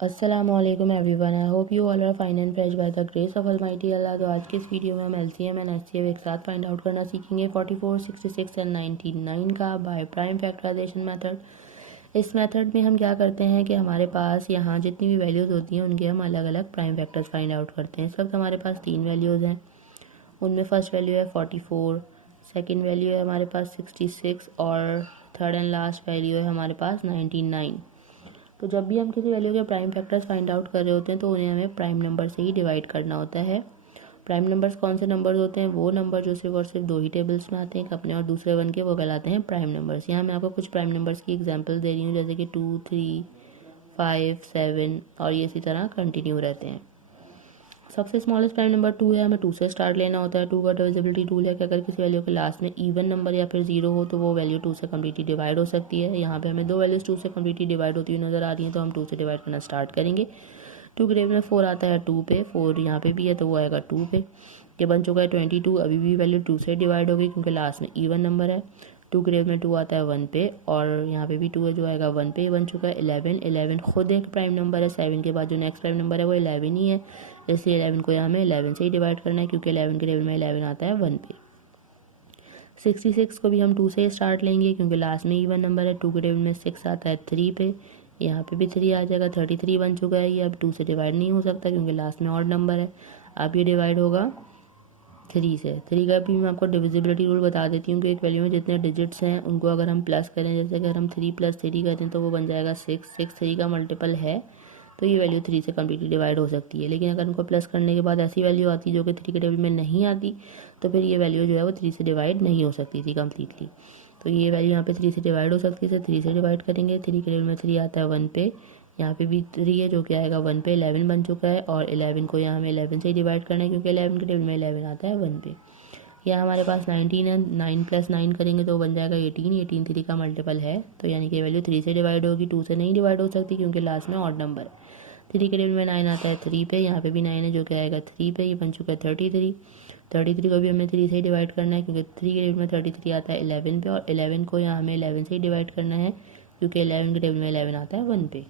अस्सलाम वालेकुम everyone. I hope you all are fine and fresh by the grace of almighty अल्लाह। तो आज की इस वीडियो में हम एलसीएम एंड एचसीएफ एक साथ फाइंड आउट करना सीखेंगे 44, 66 एंड 99 का बाय प्राइम फैक्टराइजेशन मेथड। इस मेथड में हम क्या करते हैं कि हमारे पास यहाँ जितनी भी वैल्यूज़ होती हैं उनके हम अलग अलग प्राइम फैक्टर्स फाइंड आउट करते हैं। इस वक्त हमारे पास 3 वैल्यूज़ हैं, उनमें फर्स्ट वैल्यू है 44, सेकेंड वैल्यू है हमारे पास 66 और थर्ड एंड लास्ट वैल्यू है हमारे पास 99। तो जब भी हम किसी वैल्यू के प्राइम फैक्टर्स फाइंड आउट कर रहे होते हैं तो उन्हें हमें प्राइम नंबर से ही डिवाइड करना होता है। प्राइम नंबर्स कौन से नंबर्स होते हैं? वो नंबर जो सिर्फ और सिर्फ दो ही टेबल्स में आते हैं, एक अपने और दूसरे वन के, वो कहलाते हैं प्राइम नंबर्स। यहाँ मैं आपको कुछ प्राइम नंबर्स की एग्जांपल दे रही हूँ, जैसे कि 2, 3, 5, 7 और ये इसी तरह कंटिन्यू रहते हैं। सबसे स्मॉलेस्ट प्राइम नंबर 2 है, हमें 2 से स्टार्ट लेना होता है। 2 का डिविजिबिलिटी रूल है कि अगर किसी वैल्यू के लास्ट में इवन नंबर या फिर 0 हो तो वो वैल्यू 2 से कम्प्लीटली डिवाइड हो सकती है। यहाँ पे हमें दो वैल्यूज़ 2 से कम्प्लीटली डिवाइड होती हुई नज़र आ रही हैं, तो हम 2 से डिवाइड करना स्टार्ट करेंगे। 2 के टेबल में 4 आता है 2 पे, 4 यहाँ पे भी है तो वो आएगा 2 पे। ये बन चुका है 22। अभी भी वैल्यू 2 से डिवाइड होगी क्योंकि लास्ट में इवन नंबर है। 2 के टेबल में 2 आता है 1 पे और यहाँ पे भी 2 है जो आएगा 1 पे। बन चुका है 11। 11 खुद एक प्राइम नंबर है। 7 के बाद जो नेक्स्ट प्राइम नंबर है वो 11 ही है, इसलिए 11 को यहाँ हमें 11 से ही डिवाइड करना है क्योंकि 11 के टेबल में 11 आता है 1 पे। 66 को भी हम 2 से स्टार्ट लेंगे क्योंकि लास्ट में इवन नंबर है। 2 के टेबल में 6 आता है 3 पे, यहाँ पे भी 3 आ जाएगा। 33 बन चुका है। ये अब 2 से डिवाइड नहीं हो सकता क्योंकि लास्ट में ऑड नंबर है। अब ये डिवाइड होगा 3 से। 3 का भी मैं आपको डिविजिबिलिटी रूल बता देती हूँ कि एक वैल्यू में जितने डिजिट्स हैं उनको अगर हम प्लस करें, जैसे अगर हम 3 + 3 करें तो वो बन जाएगा 6। 6 3 का मल्टीपल है तो ये वैल्यू 3 से कम्प्लीटली डिवाइड हो सकती है। लेकिन अगर उनको प्लस करने के बाद ऐसी वैल्यू आती जो कि 3 के टेबल में नहीं आती तो फिर ये वैल्यू जो है वो 3 से डिवाइड नहीं हो सकती थी कम्प्लीटली। तो ये वैल्यू यहाँ पे 3 से डिवाइड हो सकती है, 3 से डिवाइड करेंगे। 3 के टेबल में 3 आता है 1 पे, यहाँ पे भी 3 है जो कि आएगा 1 पे। 11 बन चुका है और 11 को यहाँ हमें 11 से ही डिवाइड करना है क्योंकि 11 के टेबल में 11 आता है 1 पे। यहाँ हमारे पास 19 है, 9 + 9 करेंगे तो बन जाएगा 18। 18 3 का मल्टीपल है तो यानी कि वैल्यू 3 से डिवाइड होगी, 2 से नहीं डिवाइड हो सकती क्योंकि लास्ट में ऑड नंबर है। 3 के टेबल में 9 आता है 3 पे, यहाँ पे भी 9 है जो कि आएगा 3 पे। ये बन चुका है 33। 33 को भी हमें 3 से ही डिवाइड करना है क्योंकि 3 के टेबल में 33 आता है 11 पे और 11 को यहाँ हमें 11 से ही डिवाइड करना है क्योंकि 11 के टेबल में 11 आता है 1 पे।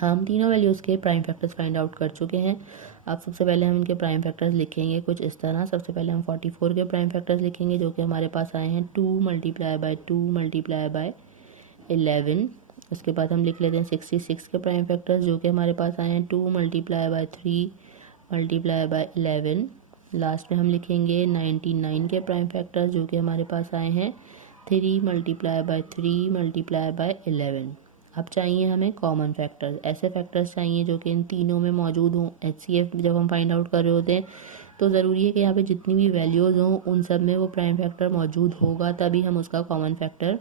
हम तीनों वैल्यूज़ के प्राइम फैक्टर्स फाइंड आउट कर चुके हैं। अब सबसे पहले हम इनके प्राइम फैक्टर्स लिखेंगे कुछ इस तरह। सबसे पहले हम 44 के प्राइम फैक्टर्स लिखेंगे जो कि हमारे पास आए हैं 2 × 2 × 11। उसके बाद हम लिख लेते हैं 66 के प्राइम फैक्टर्स जो कि हमारे पास आए हैं 2 × 3 × 11। लास्ट में हम लिखेंगे 99 के प्राइम फैक्टर्स जो कि हमारे पास आए हैं 3 × 3 × 11। अब चाहिए हमें कॉमन फैक्टर्स, ऐसे फैक्टर्स चाहिए जो कि इन तीनों में मौजूद हों। एचसीएफ जब हम फाइंड आउट कर रहे होते हैं तो ज़रूरी है कि यहाँ पे जितनी भी वैल्यूज़ हों उन सब में वो प्राइम फैक्टर मौजूद होगा, तभी हम उसका कॉमन फैक्टर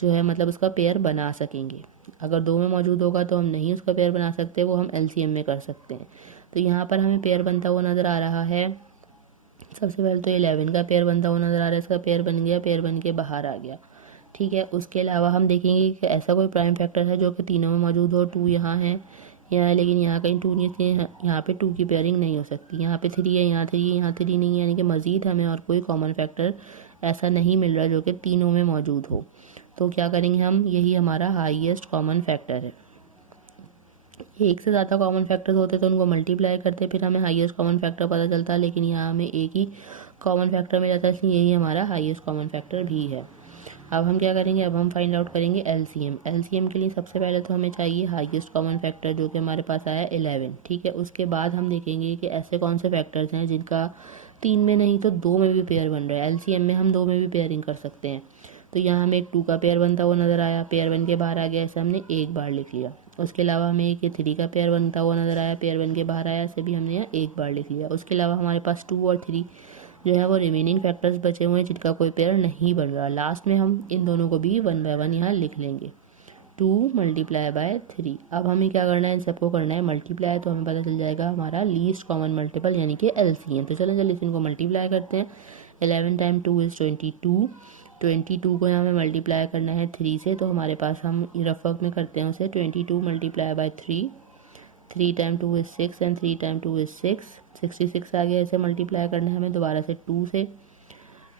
जो है मतलब उसका पेयर बना सकेंगे। अगर 2 में मौजूद होगा तो हम नहीं उसका पेयर बना सकते, वो हम एलसीएम में कर सकते हैं। तो यहाँ पर हमें पेयर बनता हुआ नज़र आ रहा है। सबसे पहले तो 11 का पेयर बनता हुआ नज़र आ रहा है, इसका पेयर बन गया, पेयर बन के बाहर आ गया। ठीक है, उसके अलावा हम देखेंगे कि ऐसा कोई प्राइम फैक्टर है जो कि तीनों में मौजूद हो। 2 यहाँ है, यहाँ है, लेकिन यहाँ कहीं 2 नहीं है, यहाँ पे 2 की पेयरिंग नहीं हो सकती। यहाँ पे 3 है, यहाँ 3 है, यहाँ 3 नहीं है, यानी कि मज़ीद हमें और कोई कॉमन फैक्टर ऐसा नहीं मिल रहा जो कि तीनों में मौजूद हो। तो क्या करेंगे हम, यही हमारा हाईएस्ट कॉमन फैक्टर है। एक से ज़्यादा कॉमन फैक्टर्स होते तो उनको मल्टीप्लाई करते फिर हमें हाईएस्ट कॉमन फैक्टर पता चलता, लेकिन यहाँ हमें एक ही कॉमन फैक्टर मिल जाता है, इसलिए यही हमारा हाईएस्ट कॉमन फैक्टर भी है। अब हम क्या करेंगे, अब हम फाइंड आउट करेंगे एलसीएम। एलसीएम के लिए सबसे पहले तो हमें चाहिए हाईएस्ट कॉमन फैक्टर जो कि हमारे पास आया 11। ठीक है, उसके बाद हम देखेंगे कि ऐसे कौन से फैक्टर्स हैं जिनका 3 में नहीं तो 2 में भी पेयर बन रहा है। एलसीएम में हम 2 में भी पेयरिंग कर सकते हैं। तो यहाँ हमें एक 2 का पेयर बनता हुआ नज़र आया, पेयर बन के बाहर आ गया, इसे हमने एक बार लिख लिया। उसके अलावा हमें एक 3 का पेयर बनता हुआ नज़र आया, पेयर बन के बाहर आया, इसे भी हमने यहाँ एक बार लिख लिया। उसके अलावा हमारे पास 2 और 3 जो है वो रिमेनिंग फैक्टर्स बचे हुए हैं जिनका कोई पेयर नहीं बन रहा। लास्ट में हम इन दोनों को भी 1 बाय 1 यहाँ लिख लेंगे, 2 × 3। अब हमें क्या करना है, इन सबको करना है मल्टीप्लाई, तो हमें पता चल जाएगा हमारा लीस्ट कॉमन मल्टीपल यानी कि एलसीएम। तो चलो जल्दी से इनको मल्टीप्लाई करते हैं। 11 × 2 = 22। 22 को यहाँ हमें मल्टीप्लाई करना है 3 से, तो हमारे पास हम रफ वर्क में करते हैं उसे 22 × 3। 3 × 2 = 6 and 3 × 2 = 6। 66 आ गया, इसे मल्टीप्लाई करना है हमें दोबारा से 2 से।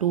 2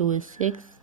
2 is 6,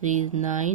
3 is 9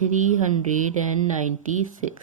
396.